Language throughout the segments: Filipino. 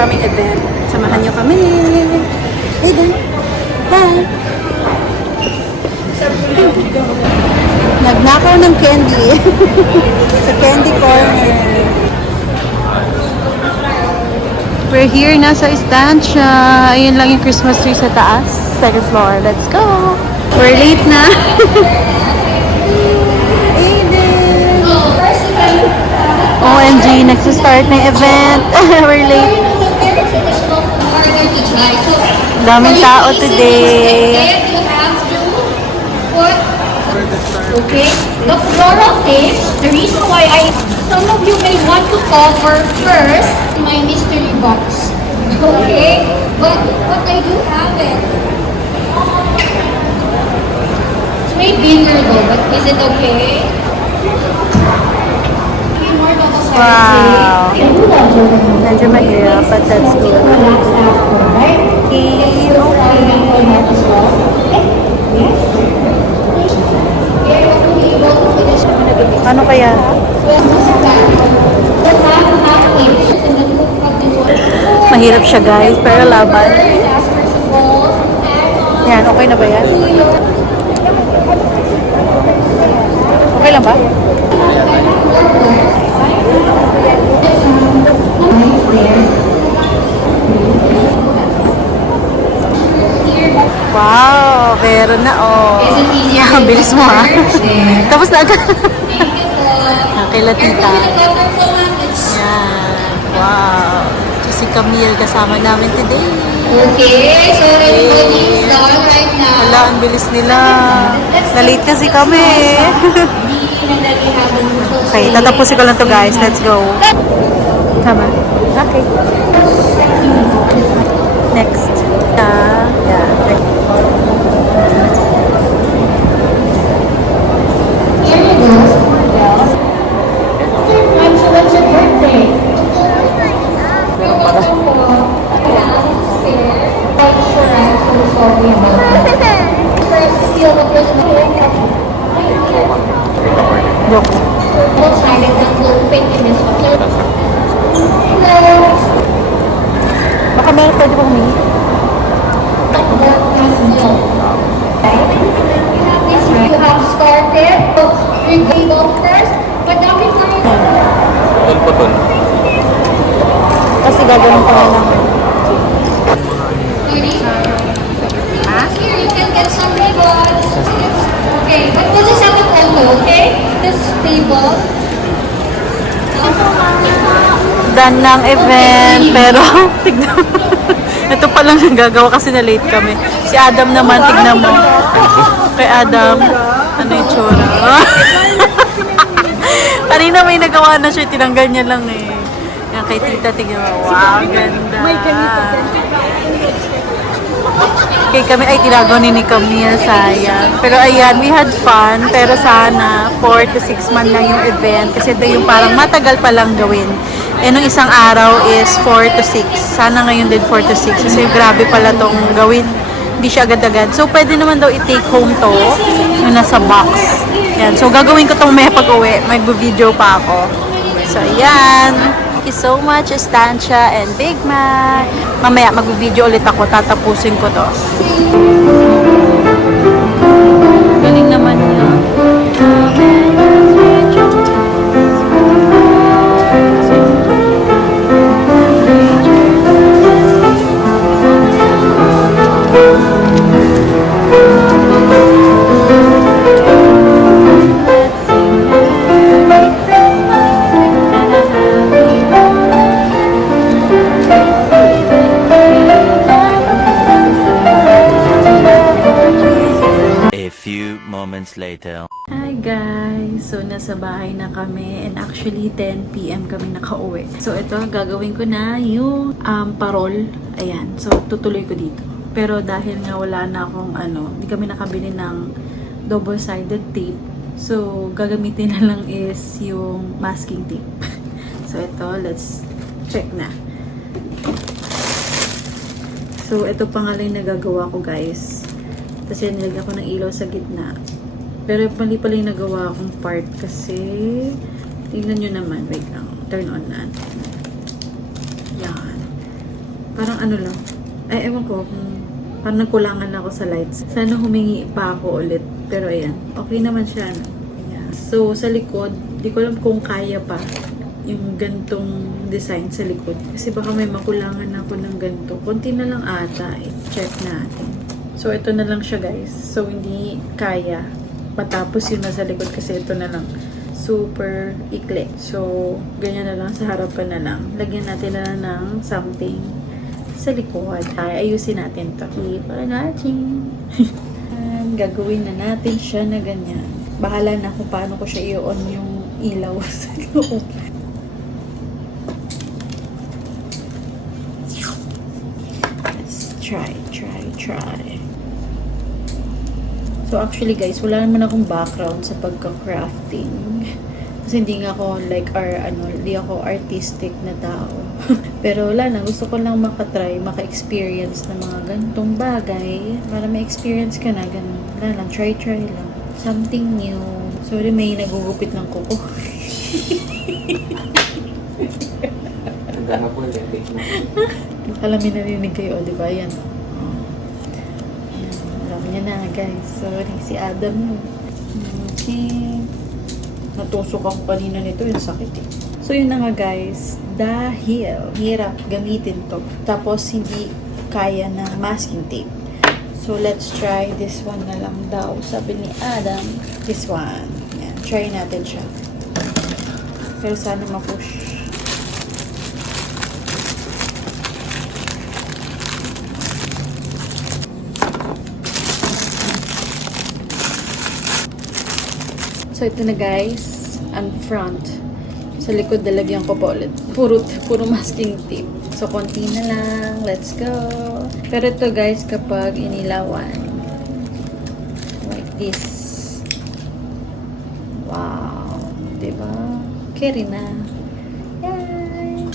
kaming event. Samahan nyo kami. Hey, there. Hi. Nagnakaw ng candy. Sa candy corner. We're here na sa estancia. Ayun lang yung Christmas tree sa taas. Second floor. Let's go. We're late na. OMG, nagsa-start na yung event. We're late. Daming tao today. Okay, the floral cake, the reason why some of you may want to cover first my mystery box. Okay, but I do have it. It's way bigger though, but is it okay? Wow. Medyo mahirap, but that's good. Okay, ano kaya? Mahirap siya guys, pero laban. Yan, okay na ba yan? Okay lang ba? Wow, meron na oh. Ang bilis mo ha. Tapos na agad. Kay tita. Yan. Wow. Si Camille kasama namin today. Okay, so everybody is done right now. Wala, ang bilis nila. Na-late kasi kami. Okay, tatapusin ko lang to guys. Let's go. Tama. Okay. Next. Yeah. Here you go. What's your birthday? Joke. Baka meron pwede pa humingi. You have started. You're going to go first. But now we're going to... Putol. Kasi gagawin ko na lang. Here, you can get some ribbons. Okay, but we'll just have a photo, okay? This table. Done ng event, pero tignan mo. Ito pa lang nagagawa kasi na late kami. Si Adam naman, tignan mo. Kay Adam, ano yung tsura? Kanina may nagawa na siya, tinanggal niya lang eh. Yan kay tita, tignan mo. Wow, ganda. Okay, kami ay tinagaw ni Camille, sayang. Pero ayan, we had fun. Pero sana 4 to 6 man lang yung event. Kasi ito yung parang matagal pa lang gawin. Eh, nung isang araw is 4 to 6. Sana ngayon din 4 to 6. Kasi grabe pala tong gawin. Hindi siya agad-agad. So, pwede naman daw i-take home to. Yung nasa box. Yan. So, gagawin ko itong may pag-uwi. Mag-video pa ako. So, ayan. Thank you so much, Estancia and Big Mac. Mamaya, mag-video ulit ako. Tatapusin ko to. Galing naman niya. Later. Hi guys! So, nasa bahay na kami and actually 10 PM kami nakauwi. So, ito, gagawin ko na yung parol. Ayan. So, tutuloy ko dito. Pero dahil nga wala na akong hindi kami nakabili ng double-sided tape. So, gagamitin na lang is yung masking tape. So, ito, let's check na. So, ito pa nga lang nagagawa ko guys. Kasi nilagyan ko ng ilaw sa gitna. Pero mali pala yung nagawa akong part kasi tingnan nyo naman. Wait lang. Turn on na. Yan. Parang ano lang. Ay, ewan ko. Parang nagkulangan ako sa lights. Sana humingi pa ako ulit. Pero ayan. Okay naman siya. No? Yeah. So, sa likod, di ko alam kung kaya pa yung gantong design sa likod. Kasi baka may makulangan ako ng ganto. Konti na lang ata. Check natin. So, ito na lang siya guys. So, hindi kaya matapos yun na sa likod kasi ito na lang. Super ikli. So, ganyan na lang. Sa harapan na lang. Lagyan natin na lang ng something sa likod. Ay, ayusin natin to. Keep on watching. And, gagawin na natin siya na ganyan. Bahala na kung paano ko siya i-on yung ilaw sa loob. Let's try. So, actually guys, wala naman akong background sa pagka-crafting. Kasi hindi nga ako hindi ako artistic na tao. Pero wala na, gusto ko lang makatry, maka-experience ng mga ganitong bagay. Para ma-experience ka na, ganun. Wala lang, try lang. Something new. Sorry, may nagugupit ng kuko. Hanggang po, electric na. Baka may narinig kayo, di ba? Yan. Alam niya na, guys. Sorry, si Adam yun. Okay. Natusok ako kanina nito, yung sakit eh. So, yun na nga guys. Dahil hirap gamitin to. Tapos, hindi kaya ng masking tape. So, let's try this one na lang daw. Sabi ni Adam, this one. Yan. Try natin siya. Pero sana ma-push. So, ito na guys, ang front. Sa likod, dalagyan ko pa ulit. Puro masking tape. So, konti na lang. Let's go. Pero ito guys, kapag inilawan. Like this. Wow. Diba? Carry na. Yay!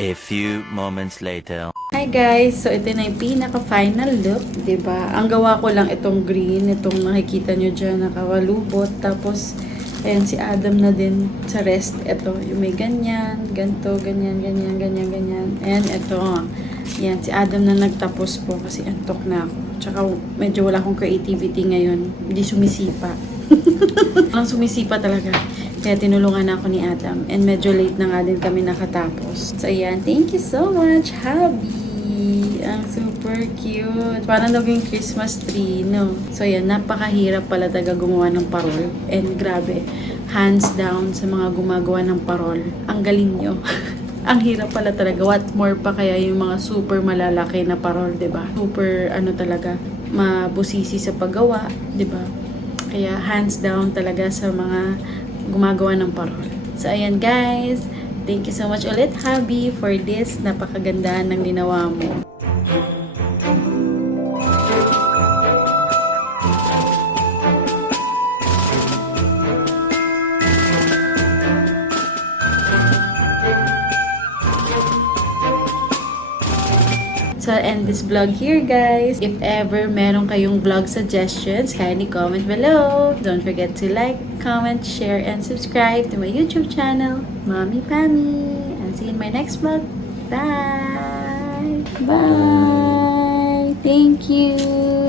A few moments later. Hi guys! So, ito na yung pinaka-final look, diba? Ang gawa ko lang itong green, itong nakikita nyo dyan, nakawalubot. Tapos, ayan, si Adam na din sa rest. Ito, yung may ganyan, ganto, ganyan. And ito, yan, si Adam na nagtapos po kasi antok na ako. Tsaka, medyo wala akong creativity ngayon. Hindi sumisipa. Walang sumisipa talaga. Kaya tinulungan ako ni Adam. And medyo late na nga din kami nakatapos. So, ayan. Thank you so much, Habi. Ang super cute. Parang naging Christmas tree, no? So, ayan. Napakahirap pala talaga gumawa ng parol. And grabe. Hands down sa mga gumagawa ng parol. Ang galing nyo. Ang hirap pala talaga. What more pa kaya yung mga super malalaki na parol, diba? Super, talaga, mabusisi sa paggawa, diba? Kaya hands down talaga sa mga gumagawa ng parol. So, ayan guys. Thank you so much ulit, Habi, for this. Napakaganda ng ginawa mo. So, I'll end this vlog here, guys. If ever meron kayong vlog suggestions, kindly comment below. Don't forget to like, comment, share, and subscribe to my YouTube channel, Mommy Pammy. And see you in my next vlog. Bye! Bye! Thank you!